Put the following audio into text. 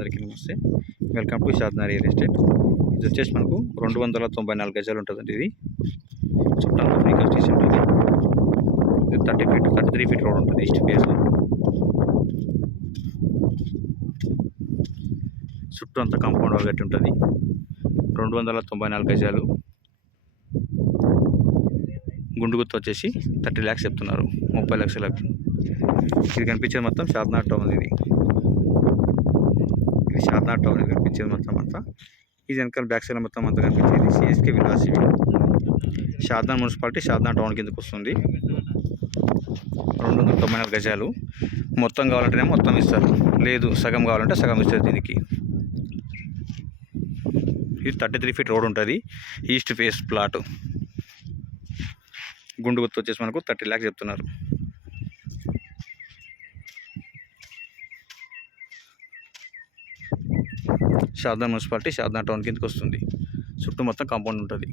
అందరికీ నమస్తే. Welcome to Shadna real estate. ఇది వచ్చేసి మనకు 294 గజాలు ఉంటుందండి. ఇది చుట్టంతా ఫ్రీ కన్స్ట్రక్షన్ ఉంటుంది. ఇది 33 ఫీట్ రోడ్ ఉంటుంది ఈస్ట్ ఫేస్లో. చుట్టూ అంతా కాంపౌండ్ వాల్ కట్టి ఉంటుంది. 294 గజాలు. గుండు గుర్తు వచ్చేసి 30 lakhs చెప్తున్నారు, 30 లక్షలకు. ఇది కనిపించేది మొత్తం షాద్నా టౌన్. ఇది షాద్నా టౌన్ ఇది కనిపించేది మొత్తం అంతా. ఇది వెనకాల బ్యాక్ సైడ్ మొత్తం అంతా కనిపించేది సిఎస్కే విలాస్. ఇవి షాద్నా మున్సిపాలిటీ షాద్నా టౌన్ కిందకు వస్తుంది. 294 గజాలు. మొత్తం కావాలంటేనే మొత్తం ఇస్తారు, లేదు సగం కావాలంటే సగం ఇస్తారు దీనికి. ఇది 33 ఫీట్ రోడ్ ఉంటుంది, ఈస్ట్ ఫేస్ ప్లాట్. గుండు గుర్తు వచ్చేసి మనకు 30 lakhs చెప్తున్నారు. షాద్నా మున్సిపాలిటీ షాద్నా టౌన్ కిందకి వస్తుంది. చుట్టూ మొత్తం కాంపౌండ్ ఉంటుంది.